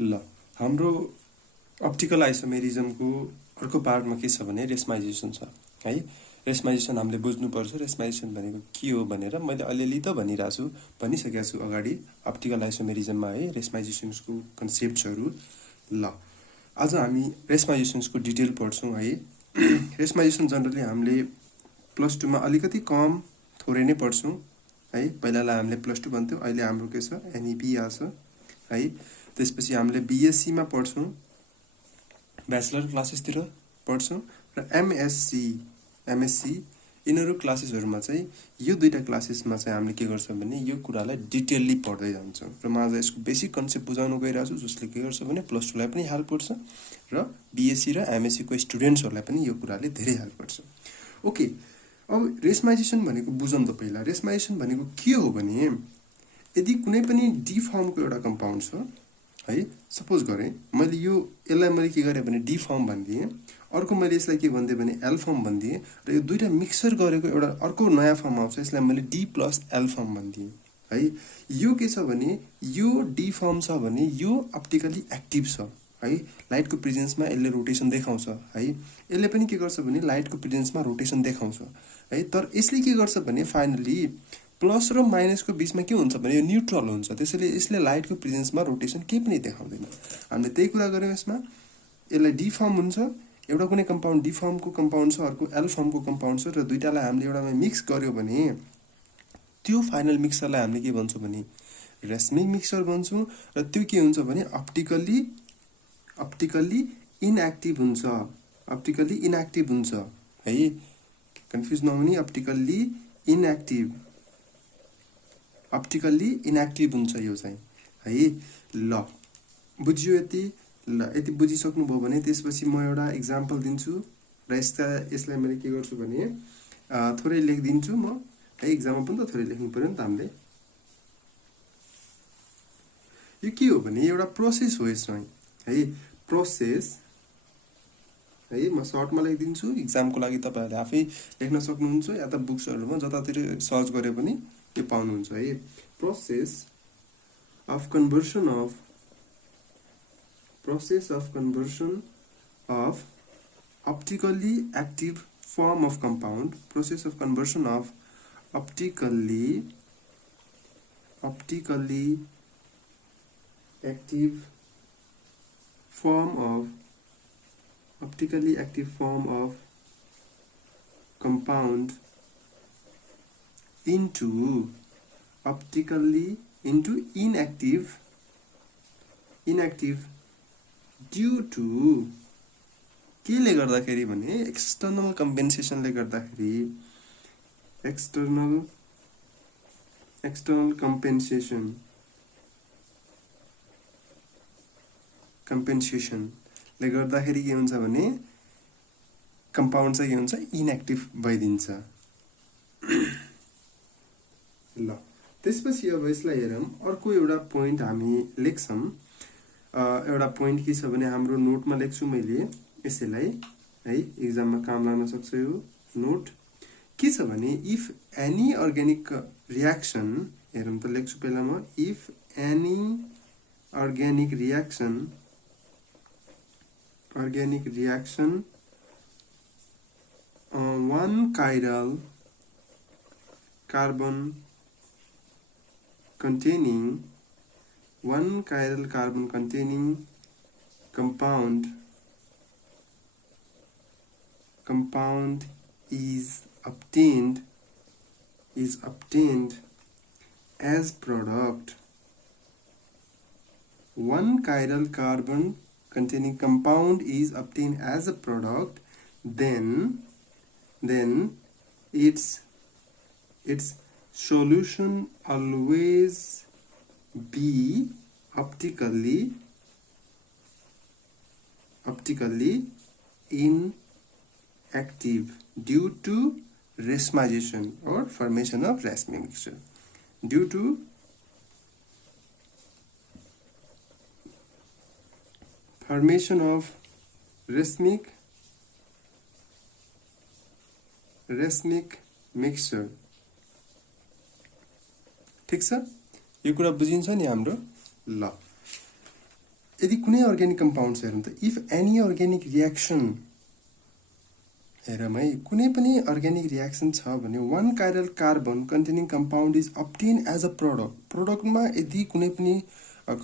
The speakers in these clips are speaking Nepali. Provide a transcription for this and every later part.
ल हाम्रो अप्टिकल आइसोमेरिजमको अर्को पार्टमा के छ भने रेसमाइजेसन छ है। रेसमाइजेसन हामीले बुझ्नुपर्छ रेसमाइजेसन भनेको के हो भनेर मैले अलिअलि त भनिसकेको छु अगाडि अप्टिकल आइसोमेरिजममा है रेसमाइजेसन्सको कन्सेप्ट्सहरू। ल आज हामी रेसमाइजेसन्सको डिटेल पढ्छौँ है। रेसमाइजेसन जनरली हामीले प्लस टूमा अलिकति कम थोरै नै पढ्छौँ है। पहिलालाई हामीले प्लस टू भन्थ्यौँ, अहिले हाम्रो के छ एनइपी आछ है। त्यसपछि हामीले बिएससीमा पढ्छौँ, ब्याचलर क्लासेसतिर पढ्छौँ र एमएससी यिनीहरू क्लासेसहरूमा चाहिँ यो दुईवटा क्लासेसमा चाहिँ हामीले के गर्छौँ भने यो कुरालाई डिटेलली पढ्दै जान्छौँ र म आज यसको बेसिक कन्सेप्ट बुझाउन गइरहेको छु, जसले के गर्छ भने प्लस टूलाई पनि हेल्प गर्छ र बिएससी र एमएससीको स्टुडेन्ट्सहरूलाई पनि यो कुराले धेरै हेल्प गर्छ। ओके, अब रेसमाइजेसन भनेको बुझौँ त पहिला। रेसमाइजेसन भनेको के हो भने यदि कुनै पनि डी फर्मको एउटा कम्पाउन्ड छ है, सपोज गरेँ मैले यसलाई मैले के गरेँ भने डी फर्म भनिदिएँ, अर्को मैले यसलाई के भनिदिएँ भने एल फर्म भनिदिएँ र यो दुईवटा मिक्सर गरेको एउटा अर्को नयाँ फर्म आउँछ, यसलाई मैले डी प्लस एल फर्म भनिदिएँ है। यो के छ भने यो डी फर्म छ भने यो अप्टिकली एक्टिभ छ है। लाइटको प्रेजेन्समा यसले रोटेसन देखाउँछ है। यसले पनि के गर्छ भने लाइटको प्रेजेन्समा रोटेसन देखाउँछ है। तर यसले के गर्छ भने फाइनली प्लस र माइनसको बिचमा के हुन्छ भने यो न्युट्रल हुन्छ, त्यसैले यसले लाइटको प्रेजेन्समा रोटेसन केही पनि देखाउँदैन। हामीले त्यही कुरा गऱ्यौँ यसमा। यसलाई डी फर्म हुन्छ, एउटा कुनै कम्पाउन्ड डी फर्मको कम्पाउन्ड छ, अर्को एल फर्मको कम्पाउन्ड छ र दुईटालाई हामीले एउटामा मिक्स गर्यो भने त्यो फाइनल मिक्सरलाई हामीले के भन्छौँ भने रेसमिक मिक्सर भन्छौँ र त्यो के हुन्छ भने अप्टिकल्ली इनएक्टिभ हुन्छ। अप्टिकल्ली इनएक्टिभ हुन्छ है, कन्फ्युज नहुने। अप्टिकल्ली इनएक्टिभ हुन्छ यो चाहिँ है। ल बुझ्यो यति? ल यति बुझिसक्नुभयो भने त्यसपछि म एउटा इक्जाम्पल दिन्छु र यसलाई मैले के गर्छु भने थोरै लेखिदिन्छु म है। इक्जाममा पनि त थोरै लेख्नु पऱ्यो नि त हामीले। यो के हो भने एउटा प्रोसेस हो यसमा है, प्रोसेस है। म सर्टमा लेखिदिन्छु, इक्जामको लागि तपाईँहरूले आफै लेख्न सक्नुहुन्छ या त बुक्सहरूमा जतातिर सर्च गरे पनि यो पाउनुहुन्छ है। Process of conversion of optically active form of compound, process of conversion of optically active form of compound into inactive due to केले गर्दाखेरि भने एक्सटर्नल कम्पेन्सेसनले गर्दाखेरि, एक्सटर्नल कम्पेन्सेसनले गर्दाखेरि के हुन्छ भने कम्पाउन्ड चाहिँ के हुन्छ इनएक्टिभ भइदिन्छ। ल त्यसपछि अब यसलाई हेरौँ। अर्को एउटा पोइन्ट हामी लेख्छौँ। एउटा पोइन्ट के छ भने हाम्रो नोटमा लेख्छु मैले यसैलाई है, इक्जाममा काम लाग्न सक्छ यो नोट। के छ भने इफ एनी अर्ग्यानिक रियाक्सन, हेरौँ त लेख्छु पहिला म, if any organic reaction one chiral carbon containing compound is obtained as product. One chiral carbon containing compound is obtained as a product, then its solution always be optically inactive due to resmization or formation of racemic mixture. Due to formation of racemic mixture. ठिक छ, यो कुरा बुझिन्छ नि हाम्रो। ल यदि कुनै अर्ग्यानिक कम्पाउन्ड्स हेरौँ त इफ एनी अर्ग्यानिक रियाक्सन हेरौँ है कुनै पनि अर्ग्यानिक रियाक्सन छ भने one chiral carbon containing compound is obtained as a प्रोडक्टमा यदि कुनै पनि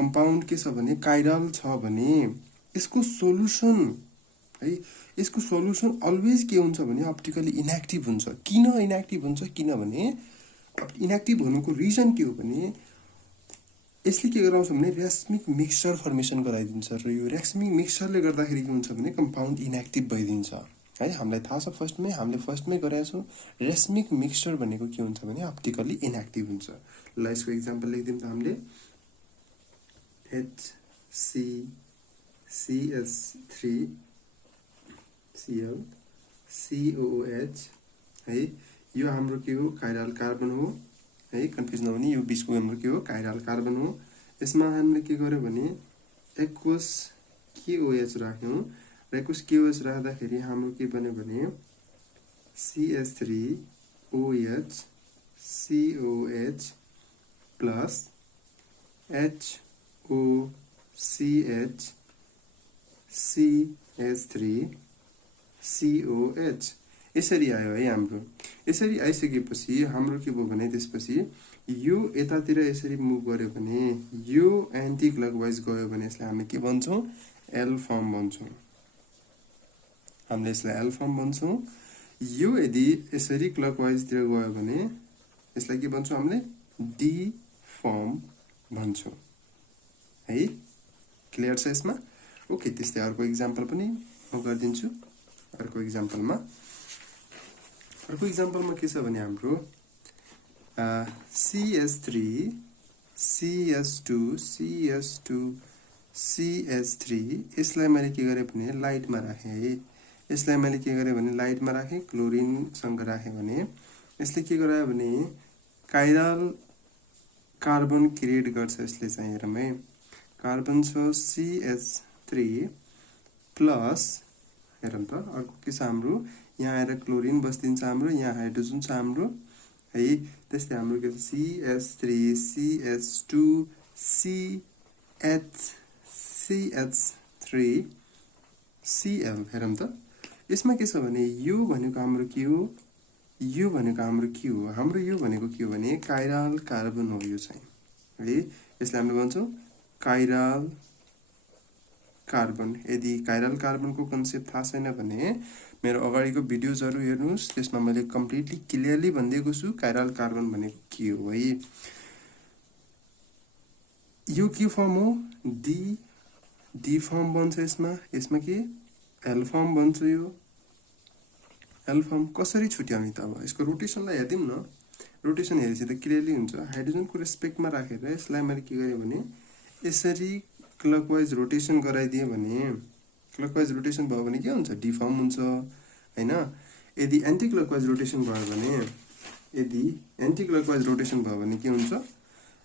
कम्पाउन्ड के छ भने काइरल छ भने यसको सोलुसन है यसको सोलुसन अलवेज के हुन्छ भने अप्टिकली इनएक्टिभ हुन्छ। किन इनएक्टिभ हुन्छ किनभने इनएक्टिभ हुनुको रिजन के हो भने यसले के गराउँछ भने रेस्मिक मिक्सचर फर्मेसन गराइदिन्छ र यो रेस्मिक मिक्सचरले गर्दाखेरि के हुन्छ भने कम्पाउन्ड इनएक्टिभ भइदिन्छ है। हामीलाई थाहा छ हामीले फर्स्टमै गरेका छौँ रेस्मिक मिक्सचर भनेको के हुन्छ भने अप्टिकली इनएक्टिभ हुन्छ। ल यसको इक्जाम्पल लेखिदिउँ त हामीले HCCS3Cl COOH है यो हाम्रो के हो काइरल कार्बन हो है। कन्फ्युज नहुने यो बिचको हाम्रो के हो काइरल कार्बन हो। यसमा हामीले के गर्यो भने एक्वस KOH राख्यौँ र एक्वस KOH राख्दाखेरि हाम्रो के बन्यो भने CH3OH COH plus HOCH CH3COH यसरी आयो है हाम्रो। यसरी आइसकेपछि हाम्रो के भयो भने त्यसपछि यो यतातिर यसरी मुभ गर्यो भने यो एन्टी क्लकवाइज गयो भने यसलाई हामी के भन्छौँ एल फर्म भन्छौँ। हामीले यसलाई एल फर्म भन्छौँ। यो यदि यसरी क्लकवाइजतिर गयो भने यसलाई के भन्छौँ हामीले डी फर्म भन्छौँ है। क्लियर छ यसमा? ओके त्यस्तै अर्को इक्जाम्पल पनि म गरिदिन्छु। अर्को इक्जाम्पलमा के छ भने हाम्रो CH3 CH2 CH2 CH3 यसलाई मैले के गरेँ भने लाइटमा राखेँ है। यसलाई मैले के गरेँ भने लाइटमा राखेँ क्लोरिनसँग राखेँ भने यसले के गरायो भने काइरल कार्बन क्रिएट गर्छ। यसले चाहिँ हेरौँ है कार्बन छ CH3 प्लस हेरौँ त अर्को के छ हाम्रो यहाँ आएर क्लोरिन बस्दिन्छ हाम्रो यहाँ हाइड्रोजन छ हाम्रो है। त्यस्तै हाम्रो के छ CH3 CH2 CH3 Cl हेरौँ त यसमा के छ भने यो भनेको हाम्रो के हो यो भनेको हाम्रो के हो हाम्रो यो भनेको के हो भने काइरल कार्बन हो यो चाहिँ है। यसलाई हामीले भन्छौँ काइरल कार्बन। यदि काइरल कार्बनको कन्सेप्ट थाहा छैन भने मेरो अगाडिको भिडियोजहरू हेर्नुहोस् त्यसमा मैले कम्प्लिटली क्लियरली भनिदिएको छु काइरल कार्बन भनेको के हो है। यो के फर्म हो डी फर्म बन्छ यसमा के एल फर्म बन्छ। यो एल फर्म कसरी छुट्याउने त अब यसको रोटेसनलाई हेर्दिउँ न। रोटेसन हेरेपछि त क्लियरली हुन्छ। हाइड्रोजनको रेस्पेक्टमा राखेर यसलाई मैले के गरेँ भने यसरी क्लकवाइज रोटेसन गराइदिएँ भने क्लकवाइज रोटेसन भयो भने के हुन्छ डी फर्म हुन्छ हैन। यदि एन्टी क्लकवाइज रोटेसन भयो भने के हुन्छ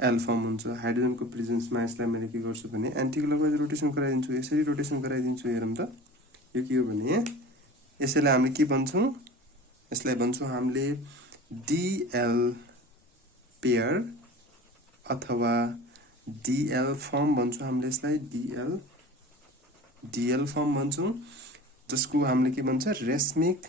एल फर्म हुन्छ। हाइड्रोजनको प्रेजेन्समा यसलाई मैले के गर्छु भने एन्टी क्लकवाइज रोटेसन गराइदिन्छु यसरी रोटेसन गराइदिन्छु। हेरौँ त यो के हो भने यसैलाई हामीले के भन्छौँ यसलाई भन्छौँ हामीले DL पेयर अथवा DL फर्म भन्छौँ। हामीले यसलाई DL फर्म भन्छौँ जसको हामीले के भन्छ रेस्मिक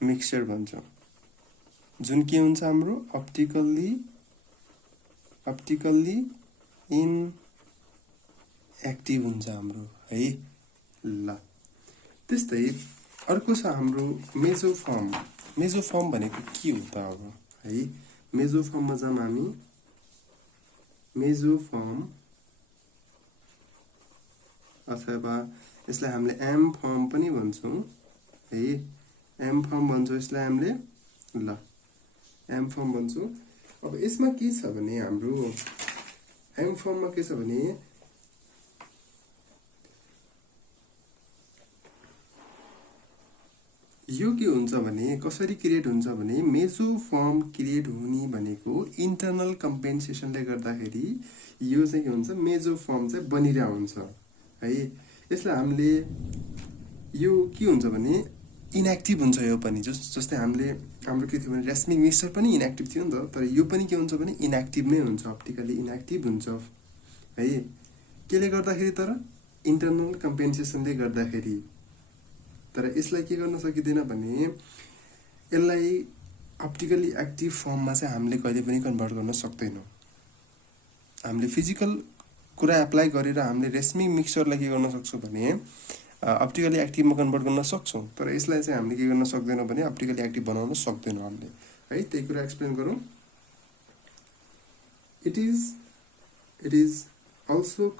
मिक्सचर भन्छौँ जुन के हुन्छ हाम्रो अप्टिकल्ली इनएक्टिभ हुन्छ हाम्रो है। ल त्यस्तै अर्को छ हाम्रो मेजोफर्म भनेको के हो त अब है। मेजोफर्ममा जाम हामी मेजोफर्म अथवा यसलाई हामीले एम फर्म पनि भन्छौँ है। एम फर्म भन्छौँ यसलाई हामीले ल एम फर्म भन्छौँ। अब यसमा के छ भने हाम्रो एम फर्ममा के छ भने यो के हुन्छ भने कसरी क्रिएट हुन्छ भने मेजोफर्म क्रिएट हुने भनेको इन्टरनल कम्पेन्सेसनले गर्दाखेरि यो चाहिँ के हुन्छ मेजोफर्म चाहिँ बनिरहेको हुन्छ है। यसलाई हामीले यो के हुन्छ भने इनएक्टिभ हुन्छ यो पनि जस्तै हाम्रो के थियो भने रेस्मिक मिक्सचर पनि इनएक्टिभ थियो नि त तर यो पनि के हुन्छ भने इनएक्टिभ नै हुन्छ अप्टिकली इनएक्टिभ हुन्छ है। केले गर्दाखेरि तर इन्टरनल कम्पेन्सेसनले गर्दाखेरि। तर यसलाई के गर्न सकिँदैन भने यसलाई अप्टिकली एक्टिभ फर्ममा चाहिँ हामीले कहिले पनि कन्भर्ट गर्न सक्दैनौँ। हामीले फिजिकल कुरा एप्लाई गरेर हामीले रेशमी मिक्सचरलाई के गर्न सक्छौँ भने अप्टिकली एक्टिभमा कन्भर्ट गर्न सक्छौँ। तर यसलाई चाहिँ हामीले के गर्न सक्दैनौँ भने अप्टिकली एक्टिभ बनाउन सक्दैनौँ हामीले, है। त्यही कुरा एक्सप्लेन गरौँ। It is also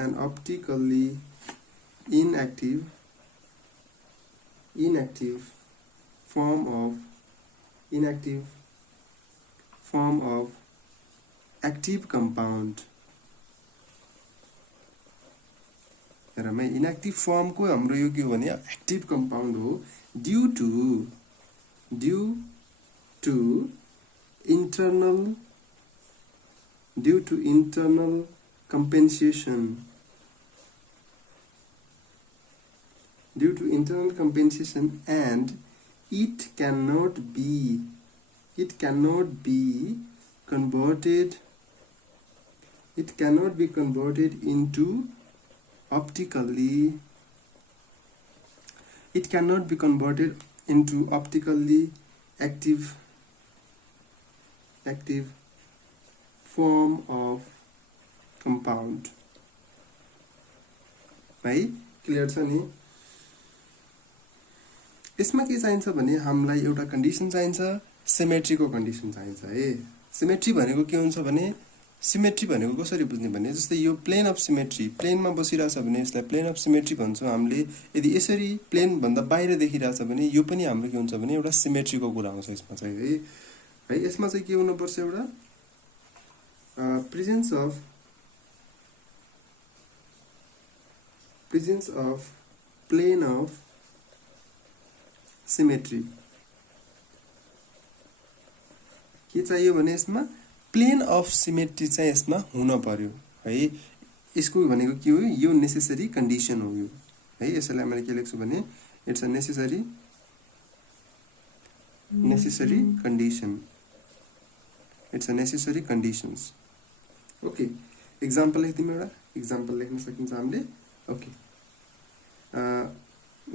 an optically inactive form of active compound। हेरमै इनएक्टिभ फर्मको हाम्रो यो के हो भने एक्टिभ कम्पाउन्ड हो due to internal compensation and it cannot be converted into optically active form of compound। भाइ क्लियर छ नि? यसमा के चाहिन्छ भने हामीलाई एउटा कन्डिसन चाहिन्छ, सिमेट्रीको कन्डिसन चाहिन्छ है। सिमेट्री भनेको के हुन्छ भने सिमेट्री भनेको कसरी बुझ्ने भने जस्तै यो प्लेन अफ सिमेट्री, प्लेनमा बसिरहेछ भने यसलाई प्लेन अफ सिमेट्री भन्छौँ हामीले। यदि यसरी प्लेन भन्दा बाहिर देखिरहेछ भने यो पनि हाम्रो के हुन्छ भने एउटा सिमेट्रीको कुरा आउँछ यसमा चाहिँ, है। यसमा चाहिँ के हुनुपर्छ, एउटा presence of plane of symmetry के चाहियो भने यसमा प्लेन अफ सिमेट्री चाहिँ यसमा हुन पर्यो, है। यसको भनेको के हो, यो नेसेसरी कन्डिसन हो यो, है। यसैलाई मैले के लेख्छु भने it's a necessary conditions. Okay, example लेख्दिउँ, एउटा एक्जाम्पल लेख्न सकिन्छ हामीले। ओके,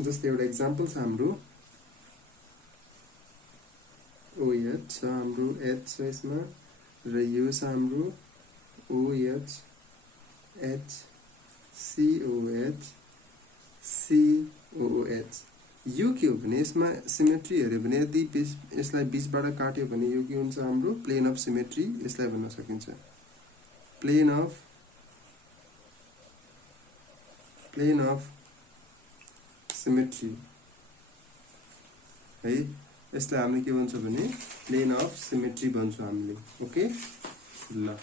जस्तै एउटा एक्जाम्पल छ हाम्रो OH छ, हाम्रो H छ यसमा, र यो छ हाम्रो OH COH। यो के हो भने यसमा सिमेट्री हेऱ्यो भने यदि यसलाई बीचबाट काट्यो भने यो के हुन्छ, हाम्रो प्लेन अफ सिमेट्री यसलाई भन्न सकिन्छ। प्लेन अफ सिमेट्री, है। यसलाई हामीले के भन्छौँ भने प्लेन अफ सिमेट्री भन्छौँ हामीले। ओके, ल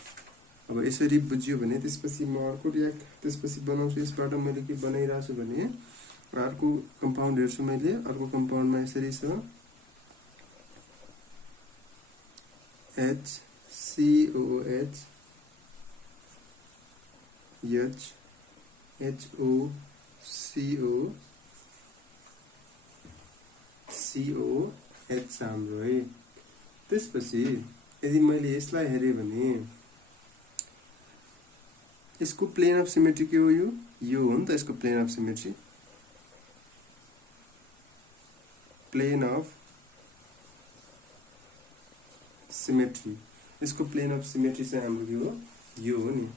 अब यसरी बुझ्यो भने त्यसपछि म अर्को त्यसपछि बनाउँछु। यसबाट मैले के बनाइरहेको छु भने अर्को कम्पाउन्ड हेर्छु मैले। अर्को कम्पाउन्डमा यसरी छ HCOH HOCOH हाम्रो, है। त्यसपछि यदि मैले यसलाई हेरेँ भने यसको प्लेन अफ सिमेट्री के हो, यो हो नि त यसको plane of symmetry. Plane of symmetry, यसको प्लेन अफ सिमेट्री चाहिँ हाम्रो के हो, यो हो नि।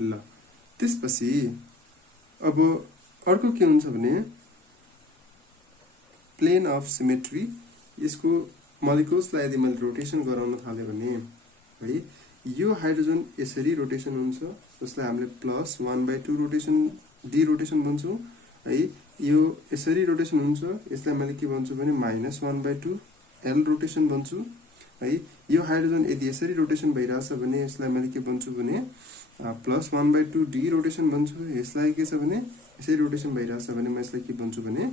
ल त्यसपछि अब अर्को के हुन्छ भने प्लेन अफ सिमेट्री, यसको मलिक्युल्सलाई यदि मैले रोटेसन गराउन थालेँ भने, है, यो हाइड्रोजन यसरी रोटेसन हुन्छ, जसलाई हामीले +1/2 डी रोटेसन भन्छौँ, है। यो यसरी रोटेसन हुन्छ, यसलाई मैले के भन्छु भने -1/2 L रोटेसन भन्छु, है। यो हाइड्रोजन यदि यसरी रोटेसन भइरहेछ भने यसलाई मैले के भन्छु भने +1/2 डी रोटेसन भन्छु। यसलाई के छ भने यसरी रोटेसन भइरहेछ भने म यसलाई के भन्छु भने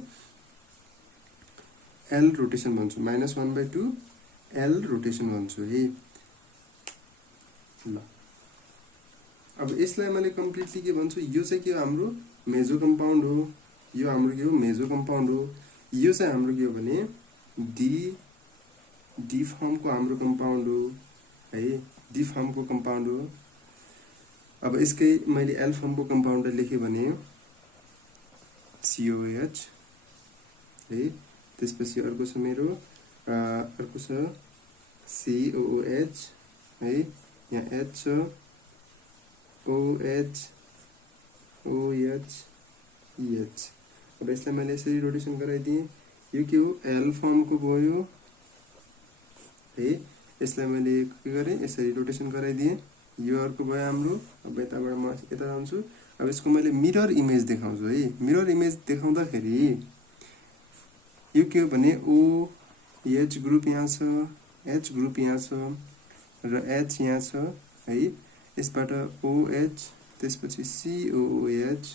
L रोटेसन भन्छु, -1/2 L रोटेसन भन्छु, है। ल अब यसलाई मैले कम्प्लिटली के भन्छु, यो चाहिँ के हो, हाम्रो मेजो कम्पाउन्ड हो। यो हाम्रो के हो, मेजो कम्पाउन्ड हो। यो चाहिँ हाम्रो के हो भने डी फर्मको हाम्रो कम्पाउन्ड हो, है। डी फर्मको कम्पाउन्ड हो। अब यसकै मैले एल फर्मको कम्पाउन्ड लेखेँ भने COH है। त्यसपछि अर्को छ मेरो अर्को छ COOH है। यहाँ H छ, OH OH EH। अब यसलाई मैले यसरी रोटेसन गराइदिएँ। यो के हो एल फर्मको भयो है। यसलाई मैले के गरेँ यसरी रोटेसन गराइदिएँ। यो अर्को भयो हाम्रो। अब यताबाट म यता जान्छु। अब यसको मैले मिरर इमेज देखाउँछु है। मिरर इमेज देखाउँदाखेरि यो के हो भने OH ग्रुप यहाँ छ, H ग्रुप यहाँ छ र H यहाँ छ है। यसबाट OH त्यसपछि COOH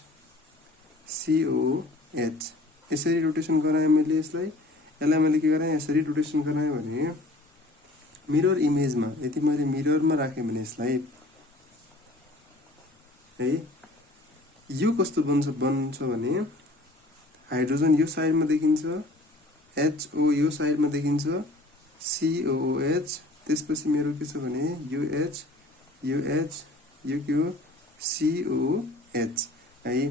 COOH यसरी रोटेसन गराएँ मैले। यसलाई मैले के गरेँ यसरी रोटेसन गराएँ भने मिरर इमेजमा यदि मैले मिररमा राखेँ भने यसलाई है यो कस्तो बन्छ भने हाइड्रोजन यो साइडमा देखिन्छ, HO यो साइडमा देखिन्छ, COOH त्यसपछि मेरो के छ भने यो H यो के हो COH है।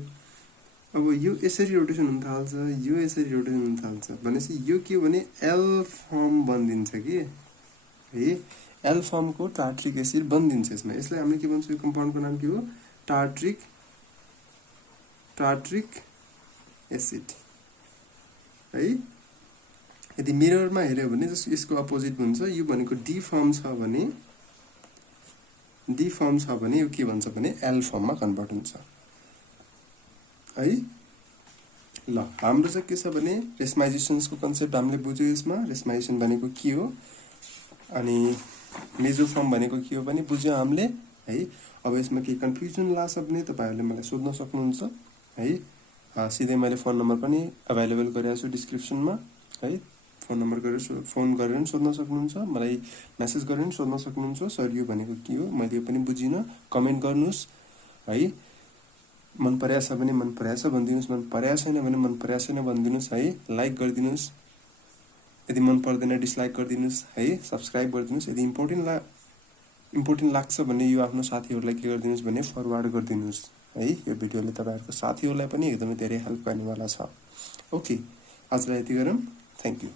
अब यो यसरी रोटेसन हुन थाल्छ, यो यसरी रोटेसन हुन थाल्छ भनेपछि यो के हो भने एल फर्म बनिदिन्छ कि है। एल फर्मको टार्ट्रिक एसिड बनिदिन्छ यसमा। यसलाई हामीले के भन्छौँ, यो कम्पाउन्डको नाम के हो टार्ट्रिक एसिड है। यदि मिररमा हेर्यो भने यसको अपोजिट हुन्छ। यो भनेको डी फर्म छ भने यो के भन्छ भने एल फर्ममा कन्भर्ट हुन्छ है। ल हाम्रो चाहिँ के छ भने रेस्माइजेसन्सको कन्सेप्ट हामीले बुझ्यौँ। यसमा रेस्माइजेसन भनेको के हो अनि मेजोफर्म भनेको के हो पनि बुझ्यौँ हामीले है। अब यसमा केही कन्फ्युजन लाग्छ भने तपाईहरुले मलाई सोध्न सक्नुहुन्छ है। सिधै मैले फोन नम्बर पनि अभाइलेबल गरेको छु डिस्क्रिप्सनमा है। फोन नम्बर गरेर फोन गरेर पनि सोध्न सक्नुहुन्छ, मलाई मेसेज गरेर पनि सोध्न सक्नुहुन्छ। सर यो भनेको के हो मैले यो पनि बुझिनँ, कमेन्ट गर्नुहोस् है। मन परेको छ भने मन परेको छ भनिदिनुहोस्, मन परेको छैन भने मन परेको छैन भनिदिनुहोस् है। लाइक गरिदिनुहोस्, यदि मन पर्दैन डिसलाइक गरिदिनुहोस् है। सब्सक्राइब गरिदिनुहोस्। यदि इम्पोर्टेन्ट लाग्छ भने यो आफ्नो साथीहरूलाई के गरिदिनुहोस् भने फरवर्ड गरिदिनुहोस् है। यो भिडियोले तपाईँहरूको साथीहरूलाई पनि एकदमै धेरै हेल्प गर्नेवाला छ। ओके, आजलाई यति गरौँ। Thank you.